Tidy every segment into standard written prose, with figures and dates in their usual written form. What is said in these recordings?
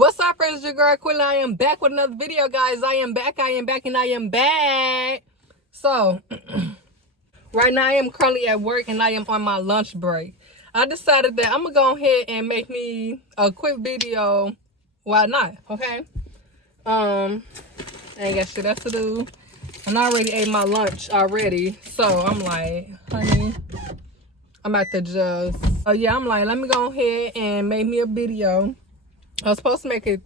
What's up, friends? It's your girl Quela. I am back with another video, guys. I am back, and I am back. So, right now I am currently at work and I am on my lunch break. I decided that I'm going to go ahead and make me a quick video. Why not? Okay? I ain't got shit else to do. And I already ate my lunch already. So, I'm like, honey, I'm at the just. Yeah, I'm like, let me go ahead and make me a video. I was supposed to make it,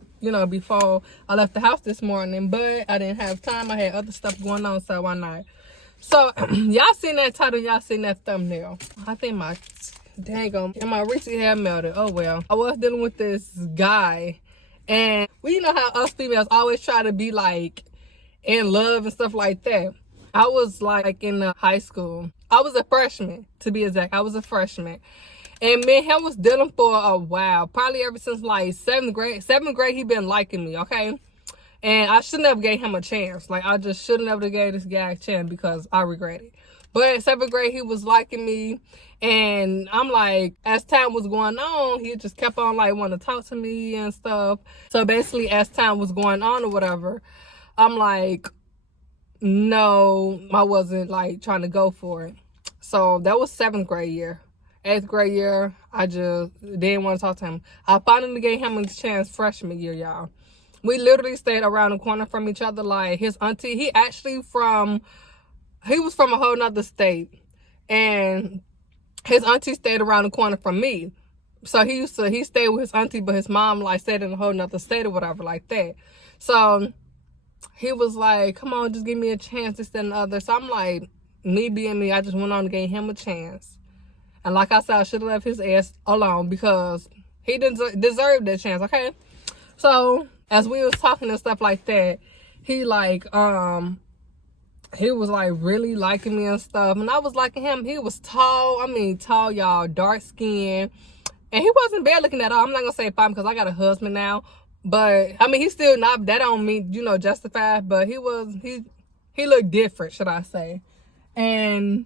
before I left the house this morning, but I didn't have time. I had other stuff going on, so why not? So, y'all seen that title, y'all seen that thumbnail. I think my my Reese's hair melted. Oh, well. I was dealing with this guy, and you know how us females always try to be, like, in love and stuff like that. I was, like, in high school. I was a freshman, to be exact. I was a freshman. And me and him was dealing for a while. Probably ever since like 7th grade. 7th grade, he been liking me, okay? And I should never gave him a chance. Like, I just should never gave this guy a chance because I regret it. But 7th grade, he was liking me. And I'm like, as time was going on, he just kept on like wanting to talk to me and stuff. So basically, as time was going on or whatever, I'm like, no, I wasn't like trying to go for it. So that was 7th grade year. 8th grade year, I just didn't want to talk to him. I finally gave him a chance freshman year, y'all. We literally stayed around the corner from each other. Like, his auntie, he was from a whole nother state. And his auntie stayed around the corner from me. So he stayed with his auntie, but his mom, like, stayed in a whole nother state or whatever like that. So he was like, come on, just give me a chance, this, that, and the other. So I'm like, me being me, I just went on and gave him a chance. And like I said, I should have left his ass alone because he didn't deserve that chance, okay? So, as we was talking and stuff like that, he like, he was like really liking me and stuff. And I was liking him. He was tall. Tall, y'all, dark skin. And he wasn't bad looking at all. I'm not going to say fine because I got a husband now. But, he's still not, that don't mean, justified. But he looked different, should I say. And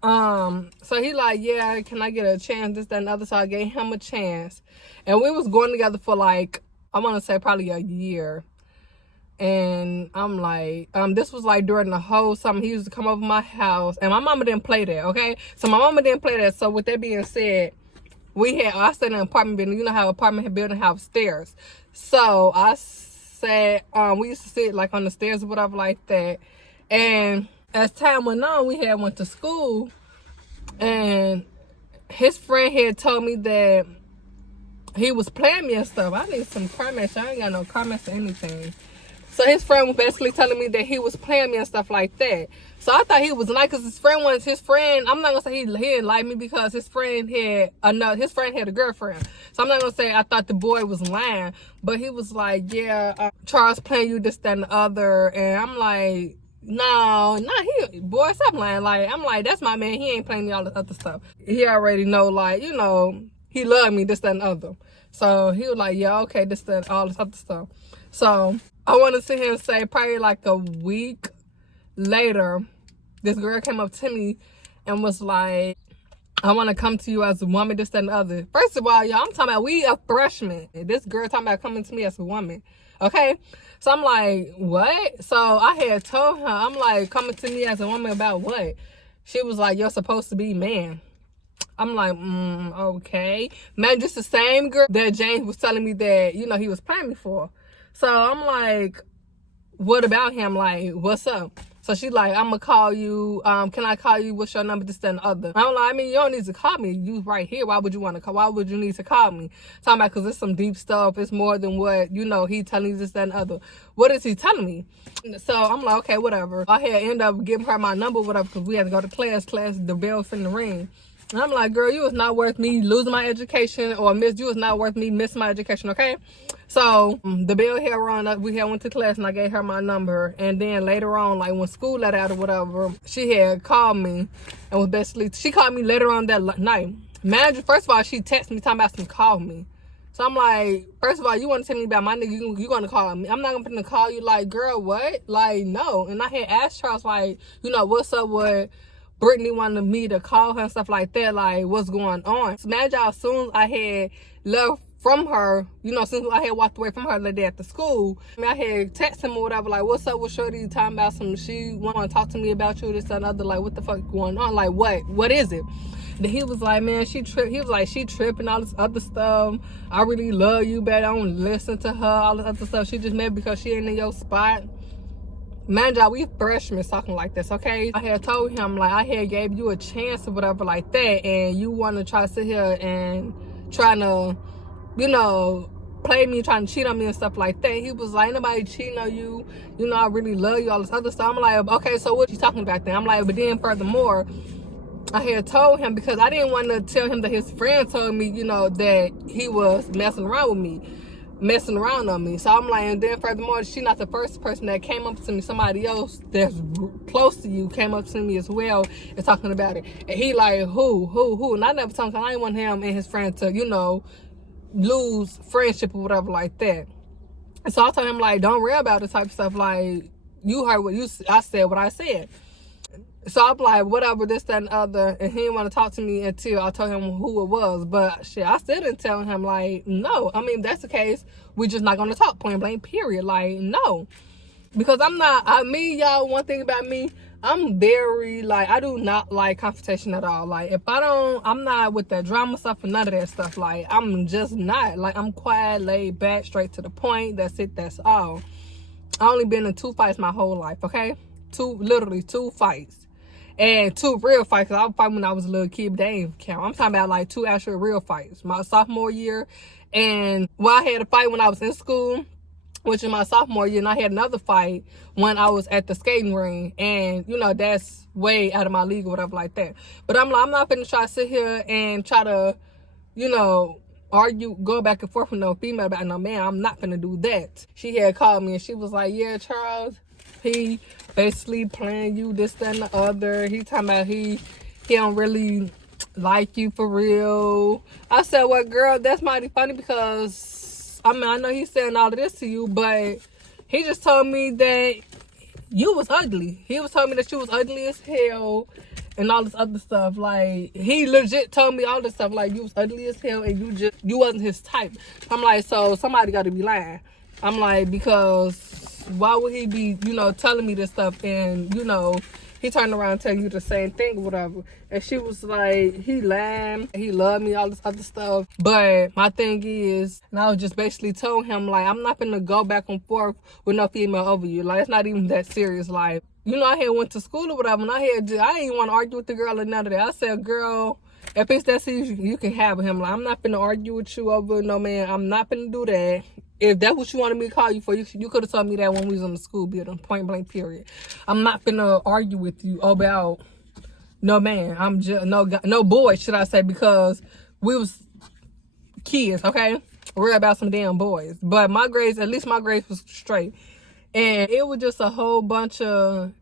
so he like, yeah, can I get a chance, this, that, and the other. So I gave him a chance. And we was going together for like, I want to say probably a year. And I'm like, this was like during the whole summer. He used to come over my house. And my mama didn't play that, okay? So my mama didn't play that. So with that being said, I stayed in an apartment building. You know how apartment building have stairs. So I said, we used to sit like on the stairs or whatever like that. And as time went on, we had went to school, and his friend had told me that he was playing me and stuff. I need some comments. I ain't got no comments or anything. So his friend was basically telling me that he was playing me and stuff like that. So I thought he was nice because his friend. I'm not gonna say he didn't like me because his friend had a girlfriend. So I'm not gonna say I thought the boy was lying, but he was like, yeah, Charles playing you, this, that, and the other, and I'm like, no, boy, stop lying. Like, I'm like, that's my man. He ain't playing me all this other stuff. He already know, like, he loved me, this, that, and other. So he was like, yeah, okay, this, that, all this other stuff. So I want to sit here and say probably like a week later, this girl came up to me and was like, I want to come to you as a woman, this, that, and the other. First of all, y'all, I'm talking about we a freshman. This girl talking about coming to me as a woman. Okay? So I'm like, what? So I had told her, I'm like, coming to me as a woman about what? She was like, you're supposed to be man. I'm like, okay. Man, just the same girl that James was telling me that, he was playing me for. So I'm like, what about him? Like, what's up? So she's like, I'm going to call you. Can I call you? What's your number? This, that, and the other. I'm like, you don't need to call me. You right here. Why would you want to call? Why would you need to call me? Talking about, because it's some deep stuff. It's more than what, he telling you this, that, and the other. What is he telling me? So I'm like, okay, whatever. I had ended up giving her my number, whatever, because we had to go to class, the bell finna ring. And I'm like, girl, you was not worth me losing my education, or you was not worth me missing my education, okay? So the bell had run up. We had went to class, and I gave her my number. And then later on, like when school let out or whatever, she had called me and was basically, she called me later on that night. Manager, first of all, she texted me talking about some call me. So I'm like, first of all, you want to tell me about my nigga, you going to call me. I'm not going to call you. Like, girl, what? Like, no. And I had asked Charles, like, what's up with Brittany wanted me to call her and stuff like that, like, what's going on. So imagine how soon I had left from her, you know, since I had walked away from her the day at the school. I mean, I had texted him or whatever, like, what's up with Shorty? Talking about some, she want to talk to me about you, this, that, and other. Like, what the fuck going on? Like, what is it? Then he was like, man, she tripped. He was like, she tripping, all this other stuff. I really love you, but I don't listen to her, all this other stuff. She just mad because she ain't in your spot. Man, y'all, we freshmen talking like this, okay? I had told him, like, I had gave you a chance or whatever like that, and you want to try to sit here and trying to, you know, play me, trying to cheat on me and stuff like that. He was like, nobody cheating on you. You know, I really love you, all this other stuff. I'm like, okay, so what you talking about then? I'm like, but then furthermore, I had told him, because I didn't want to tell him that his friend told me, you know, that he was messing around with me, messing around on me. So I'm like, and then furthermore, she not the first person that came up to me. Somebody else that's close to you came up to me as well and talking about it. And he like, who? And I never told him, I didn't want him and his friend to, you know, lose friendship or whatever like that. And so I told him, like, don't worry about the type of stuff. Like, you heard I said what I said. So I'm like, whatever, this, that, and other. And he didn't want to talk to me until I told him who it was. But shit, I still didn't tell him, like, no. I mean, if that's the case, we're just not going to talk, point blank, period. Like, no. Because I'm not, y'all, one thing about me, I'm very, like, I do not like confrontation at all. Like, if I'm not with that drama stuff and none of that stuff. Like, I'm just not. Like, I'm quiet, laid back, straight to the point. That's it, that's all. I only been in 2 fights my whole life, okay? Literally 2 fights. And 2 real fights, because I would fight when I was a little kid, but they ain't count. I'm talking about like 2 actual real fights. My sophomore year, and I had a fight when I was in school, which is my sophomore year, and I had another fight when I was at the skating ring. And, you know, that's way out of my league or whatever like that. But I'm like, I'm not finna try to sit here and try to, you know, argue, go back and forth with no female about no man. I'm not finna do that. She had called me and she was like, yeah, Charles, he basically playing you, this, that, and the other. He talking about he don't really like you for real. I said, well, girl, that's mighty funny, because I mean, I know he's saying all of this to you, but he just told me that you was ugly. He was telling me that you was ugly as hell and all this other stuff. Like, he legit told me all this stuff, like, you was ugly as hell and you wasn't his type. I'm like, so somebody got to be lying. I'm like, because why would he be, you know, telling me this stuff, and, you know, he turned around and tell you the same thing or whatever. And she was like, he lying, he loved me, all this other stuff. But my thing is, and I was just basically told him, like, I'm not gonna go back and forth with no female over you. Like, it's not even that serious. Like, you know, I had went to school or whatever, and I didn't want to argue with the girl or none of that. I said, girl, if it's that serious, you can have him. Like, I'm not finna argue with you over no man. I'm not finna do that. If that's what you wanted me to call you for, you could have told me that when we was in the school building, point blank, period. I'm not finna argue with you about no man. I'm just no boy, should I say, because we was kids, okay? We're about some damn boys. But my grades, at least my grades was straight. And it was just a whole bunch of,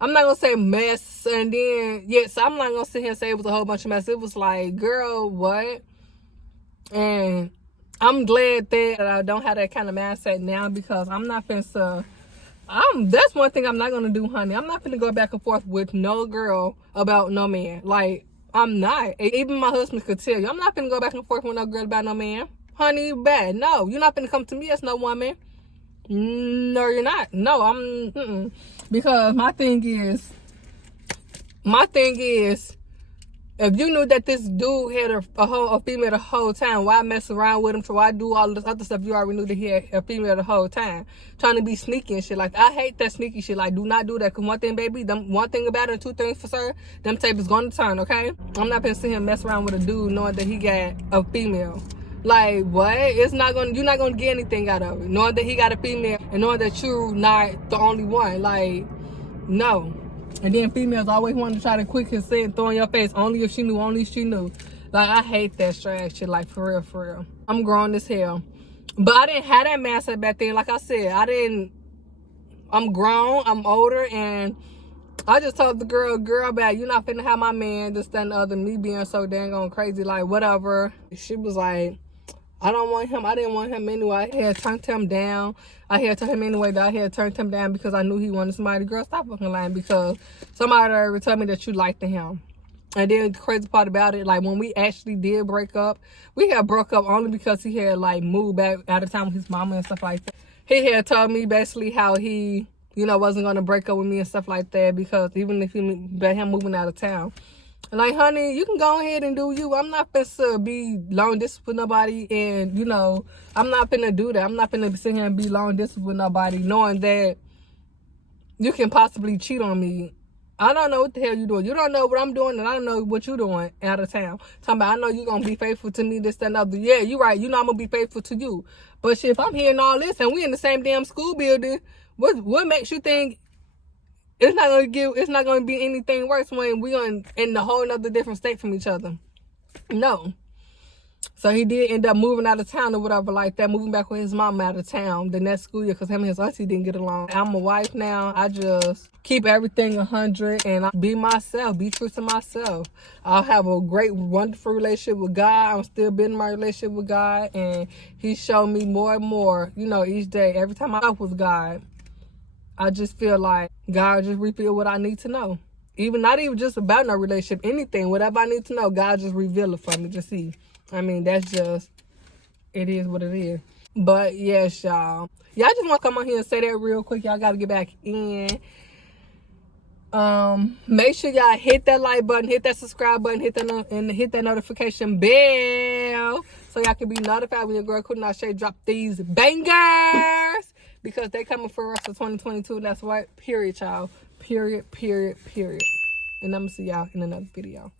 I'm not gonna say mess, and then, yes, I'm not gonna sit here and say it was a whole bunch of mess. It was like, girl, what? And I'm glad that I don't have that kind of mindset now, because I'm not finna, that's one thing I'm not gonna do, honey. I'm not finna go back and forth with no girl about no man. Like, I'm not. Even my husband could tell you, I'm not finna go back and forth with no girl about no man. Honey, you bad. No, you're not finna come to me as no woman. No, you're not. No, because my thing is, if you knew that this dude had a female the whole time, why mess around with him? So why do all this other stuff? You already knew that he had a female the whole time, trying to be sneaky and shit. Like, I hate that sneaky shit. Like, do not do that. Cause one thing, baby, one thing about it, 2 things for sure, them tables gonna turn. Okay, I'm not gonna sit here and mess around with a dude knowing that he got a female. Like, what? You're not gonna get anything out of it, knowing that he got a female and knowing that you're not the only one. Like, no. And then females always want to try to quick and say and throw in your face, only if she knew, only if she knew. Like, I hate that trash shit, like, for real. I'm grown as hell. But I didn't have that mindset back then. Like I said, I'm grown, I'm older, and I just told the girl about, you're not finna have my man, this, that, and the other, me being so dang on crazy, like, whatever. She was like, I don't want him. I didn't want him anyway. I had turned him down. I had told him anyway that I had turned him down because I knew he wanted somebody. Girl, stop fucking lying, because somebody already told me that you liked him. And then the crazy part about it, like when we actually did break up, we had broke up only because he had like moved back out of town with his mama and stuff like that. He had told me basically how he, you know, wasn't going to break up with me and stuff like that because even if him moving out of town. And like, honey, you can go ahead and do you. I'm not supposed to be long distance with nobody. And, you know, I'm not finna do that. I'm not finna sit here and be long distance with nobody knowing that you can possibly cheat on me. I don't know what the hell you doing. You don't know what I'm doing, and I don't know what you doing out of town. Talking about, I know you gonna be faithful to me, this, that, and other. Yeah, you right. You know I'm gonna be faithful to you. But shit, if I'm hearing all this and we in the same damn school building, what makes you think it's not gonna be anything worse when we in the whole another different state from each other? No. So he did end up moving out of town or whatever like that, moving back with his mom out of town the next school year because him and his auntie didn't get along. I'm a wife now. I just keep everything 100 and I be myself, be true to myself. I'll have a great, wonderful relationship with God. I'm still building my relationship with God, and he showed me more and more, you know, each day. Every time I talk with God, I just feel like God just reveal what I need to know. Not even just about no relationship, anything, whatever I need to know, God just reveal it for me to see. I mean, that's just, it is what it is. But yes, y'all. Y'all just want to come on here and say that real quick. Y'all got to get back in. Make sure y'all hit that like button, hit that subscribe button, hit that notification bell so y'all can be notified when your girl quelanarsha drop these bangers, because they coming for us for 2022. That's right. Period, y'all. Period. And I'm gonna see y'all in another video.